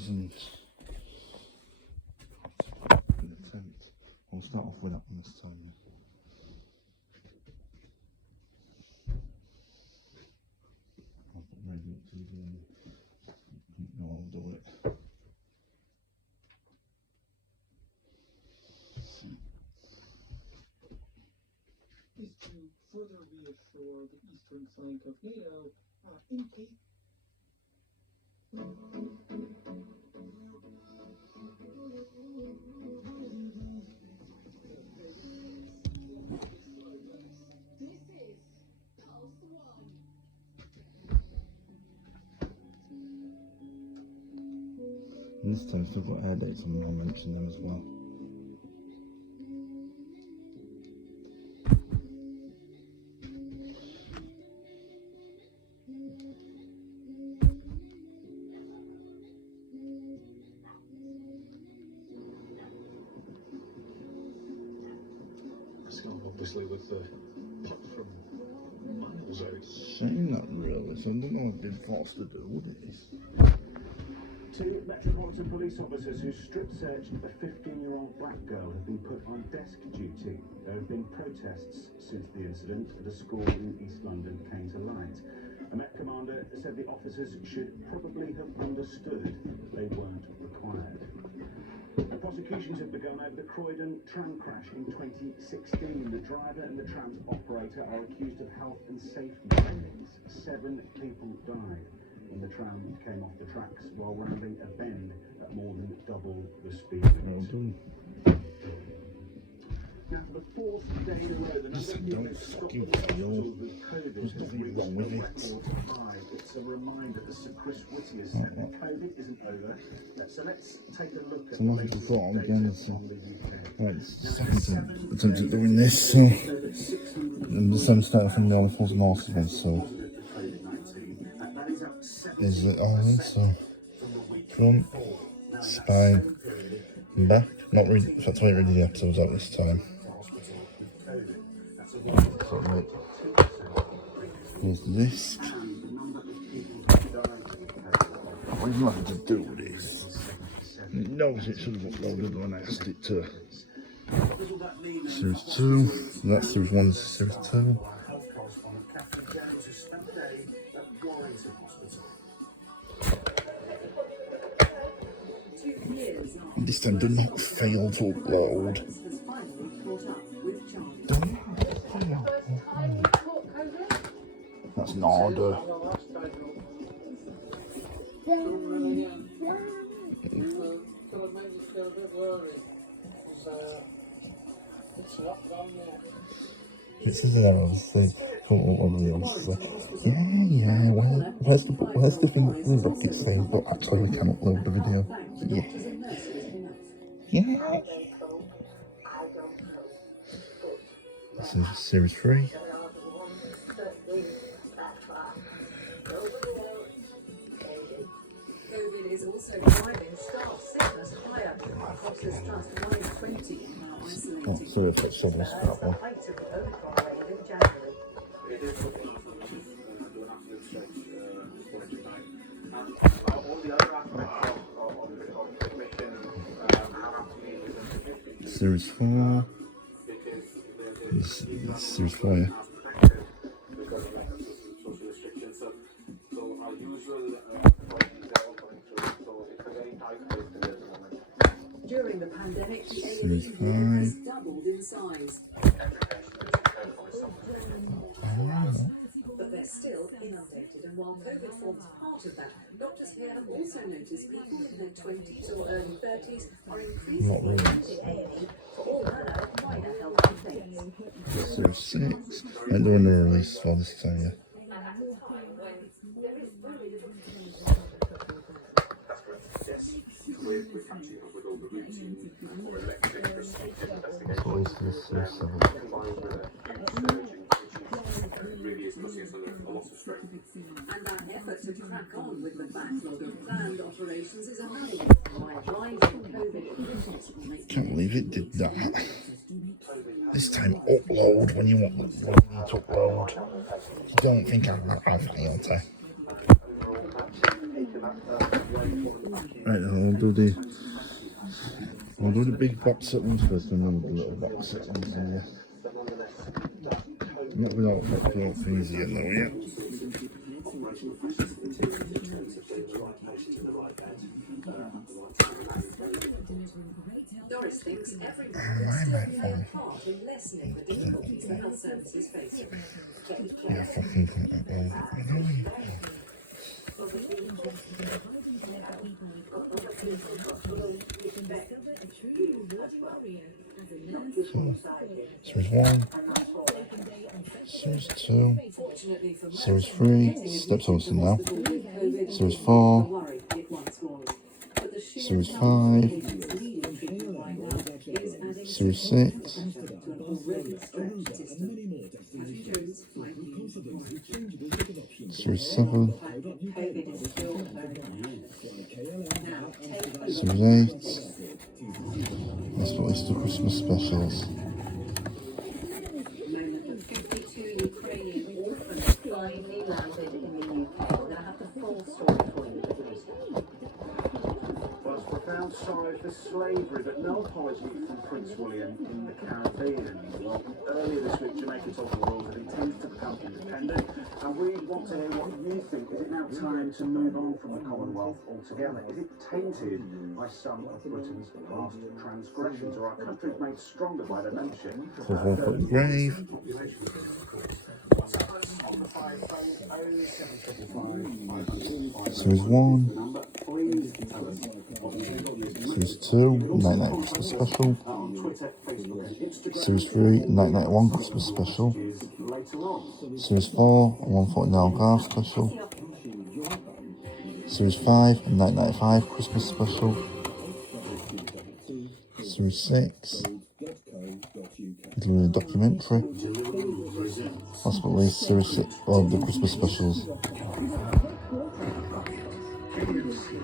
hasn't an attempt. I'll start off with that one this time. I'll put maybe up to the end. No, I'll do it. Is to further reassure the eastern flank of NATO in case. And this time, if I've got air dates, I'll mention them as well. Obviously with the pop from miles out. Saying that really, so I don't know if they've forced to do this. Two Metropolitan Police officers who strip-searched a 15-year-old black girl have been put on desk duty. There have been protests since the incident at a school in East London came to light. A Met commander said the officers should probably have understood they weren't required. Prosecutions have begun over the Croydon tram crash in 2016. The driver and the tram's operator are accused of health and safety failings. 7 people died when the tram came off the tracks while rounding a bend at more than double the speed limit. Now, for the 4th day in a row, the number of people fucking with COVID has reached a record high. It's a reminder, as Sir Chris Whittier said, that COVID isn't over. So let's take a look at the latest data from the UK. Right, second attempt at doing this. And the same start from the other falls north again, so. Is it alright? So, front, spine, back. Not really, that's why I read the episodes out this time. So, right. Here's this. What you have to do this? It knows it should have uploaded when I asked it to. Series 2. That's Series 1, Series 2. This time do not fail to upload. That's an order. This is obviously yeah, well, where's the thing that the rocket says, but actually we can upload the video? Yeah. This is Series 3. COVID is also driving staff sickness higher. Officers trust 120 now isolated. Oh, sorry if it's on this part one. Height of the Omicron wave in January. Series 4. This is Series 4, yeah. During the pandemic, the Series 5. has doubled in size. But they're still inundated, and while COVID forms part of that, doctors here have also noticed people in their 20s or early 30s are increasingly using A&E for all manner of minor health complaints. Series 6. And they're in the release for this time, yeah. So it's this Series 7. And our effort to crack on with the backlog of planned operations is underway. Rising COVID. Can't believe it did that. This time upload when you want the need to upload. You don't think I failed to. Right, I'll do the big box set ones first, and then the little box set ones. Not without things yet, though, yeah. Doris thinks everyone can still play a part in lessening the difficulties the health services face. Yeah, fucking Series 1, Series 2, Series 3, steps also now, Series 4, Series 5, Series 6, Series 7, Series 8. That's what is the Christmas specials. Finally landed in the UK. We're going to have the full story for you. Well, it's profound sorrow for slavery, but no apology from Prince William in the Caribbean. Well, earlier this week, Jamaica told the world that it intends to become independent, and we want to hear what you think. Is it now time to move on from the Commonwealth altogether? Is it tainted by some of Britain's past transgressions, or our country made stronger by the membership? So one foot grave. Series 1, Series 2, Night Night Christmas Special, Series 3, Night Night 1 Christmas Special, Series 4, 149 Garth Special, Series 5, Night Night 5 Christmas Special, Series 6, including a documentary. Last but not least, Series 6 of the Christmas specials.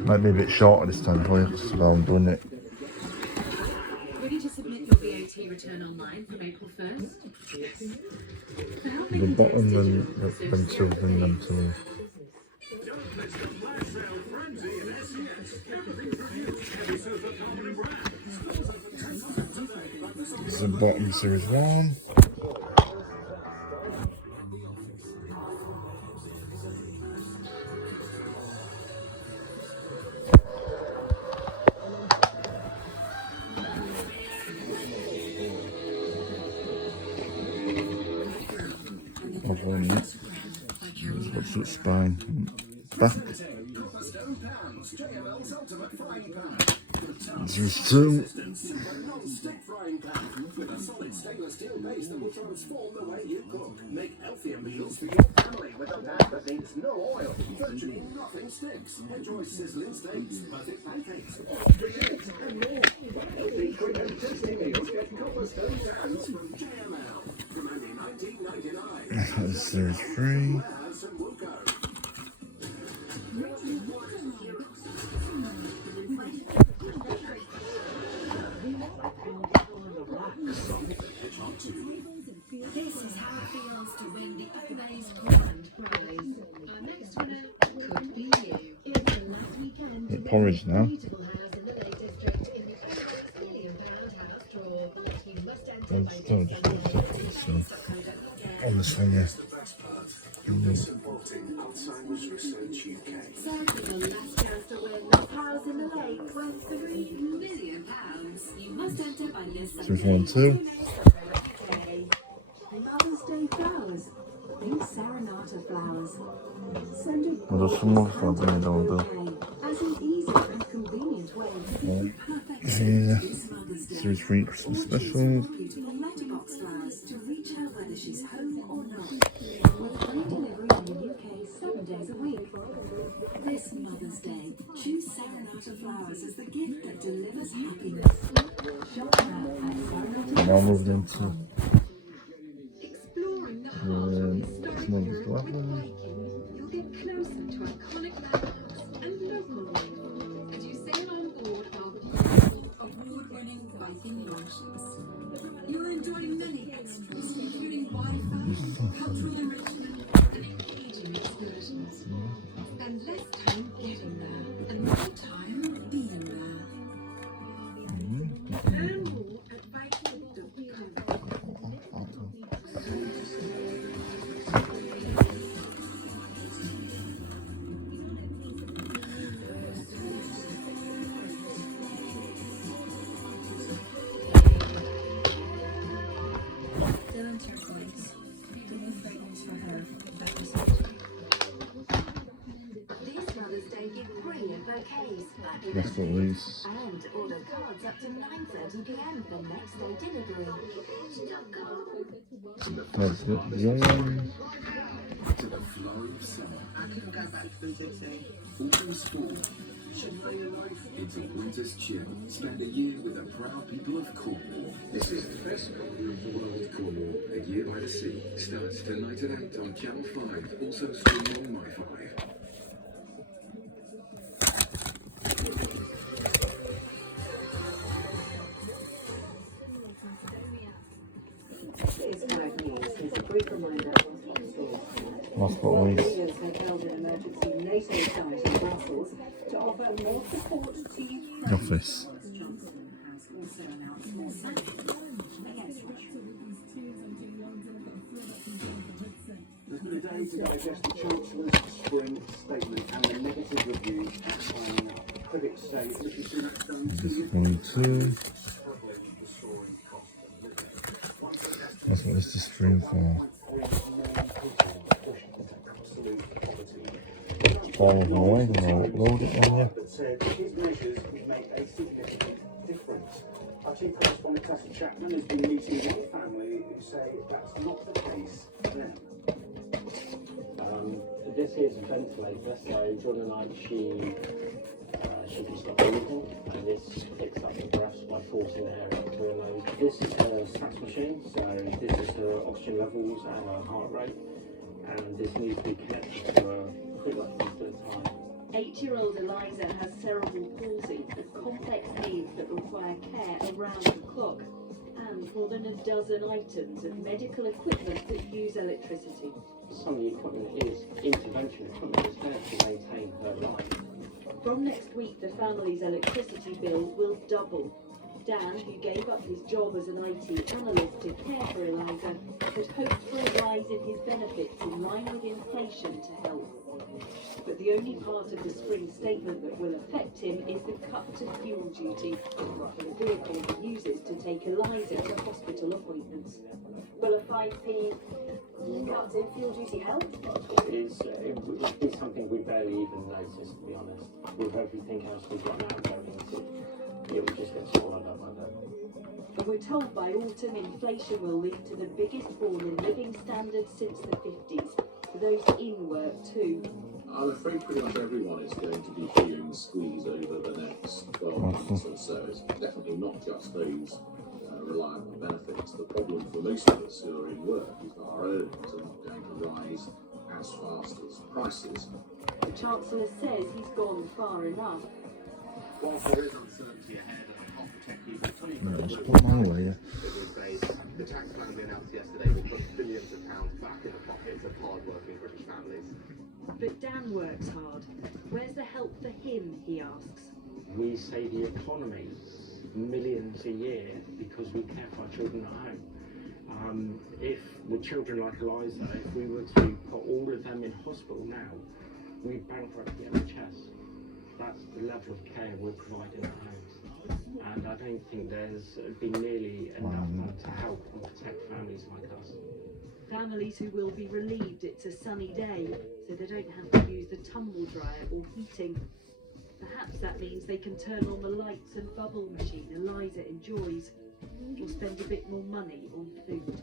Might be a bit shorter this time for you, because I'm doing it. Ready to submit your VAT return online from April 1st? The bottom and them two, then them two. This is the bottom Series 1. Over on that. What's the spine? Back. Series 2. With a solid stainless steel base that will transform the way you cook. Make healthier meals for your family with a pan that needs no oil. Virtually nothing sticks. Enjoy sizzling steaks, perfect pancakes, and more. Healthy, quick and tasty meals get copper stone pans from JML. From only $19.99. That's Series 3. This is how it feels to win the Omaze Grand Prize. Our next winner could be you. It was last weekend. Get porridge now. Beautiful house in the Lake District in the £6 million house draw. But you must enter by Still just on this one, yeah. Alzheimer's Research UK. Circle the last chance to win this house in the lake worth £3 million. You must enter by this Series 1 and 2. Mother's Day flowers. Think Serenata flowers. Send a Well, there's some more for bringing down the as an easy and convenient way to yeah. be perfect. Series 3 Christmas specials. Beautiful letterbox flowers to reach her whether she's home or not. With free delivery in the UK 7 days a week. This Mother's Day, choose Serenata flowers as the gift that delivers happiness. Shop now at Serenata. Now moved into Exploring the heart of historic Mother's Europe, Lovely. you'll get closer to iconic landmarks and local life as you sail on board our beautiful award-winning Viking launches. You'll enjoy many extras, including Wi-Fi, cultural enrichment, and engaging excursions. And less time getting there, and more That's what it is. And order cards up to 9:30 p.m. for next day delivery. That's the young one. To the flow of summer. Autumn school. Into winter's chill. Spend a year with the proud people of Cornwall. This is the best movie of the world, Cornwall. A Year by the Sea. Starts tonight at 8 on Channel 5. Also streaming on MyFi. It's bad news. Here's a brief reminder of what's stores. That's what it is. Leaders have held an emergency NATO summit in Brussels to offer more support to Ukraine. The office. Johnson has also announced more sanctions against Russia. There's been a day to digest the Chancellor's spring statement and the negative reviews on critics say Rishi Sunak's done This one too. That's what this is stream for. File of my way, and I'll upload it on you. But said his measures would make a significant difference. Our chief correspondent Tessa Chapman has been meeting one family who say that's not the case for them. This is a ventilator, so during the night she can stop breathing, and this picks up the breaths by forcing the air into her nose. This is her stats machine, so this is her oxygen levels and her heart rate, and this needs to be connected to a quick reference at a time. 8-year-old Eliza has cerebral palsy with complex needs that require care around the clock, and more than a dozen items of medical equipment that use electricity. Some of the equipment is intervention equipment that's there to maintain her life. From next week, the family's electricity bill will double. Dan, who gave up his job as an IT analyst to care for Eliza, had hoped for a rise in his benefits in line with inflation to help. But the only part of the spring statement that will affect him is the cut to fuel duty for the vehicle he uses to take Eliza to hospital appointments. Will a 5p cut in fuel duty help? It would be something we barely even notice, to be honest. With everything else we've got now going into, it would just get swallowed up by that. And we're told by autumn inflation will lead to the biggest fall in living standards since the 50s, for those in work too. I'm afraid pretty much everyone is going to be feeling the squeeze over the next 12 months or so. It's definitely not just those reliant on benefits. The problem for most of us who are in work is that our earnings are not going to rise as fast as prices. The Chancellor says he's gone far enough. Whilst there is uncertainty ahead and the cost protect people, No, just put mine away, yeah. the tax plan we announced yesterday will put billions of pounds back in the pockets of hard-working British families. But Dan works hard. Where's the help for him, he asks. We save the economy millions a year because we care for our children at home. If with children like Eliza, if we were to put all of them in hospital now, we'd bankrupt the NHS. That's the level of care we're providing at home. And I don't think there's been nearly enough done to help and protect families like us. Families who will be relieved it's a sunny day, so they don't have to use the tumble dryer or heating. Perhaps that means they can turn on the lights and bubble machine Eliza enjoys, or spend a bit more money on food.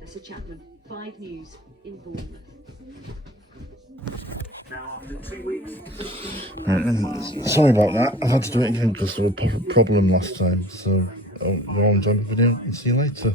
Tessa Chapman, 5 News in Bournemouth. Now, after 2 weeks, Sorry about that. I've had to do it again because there was a problem last time. So, go on, enjoy the video and see you later.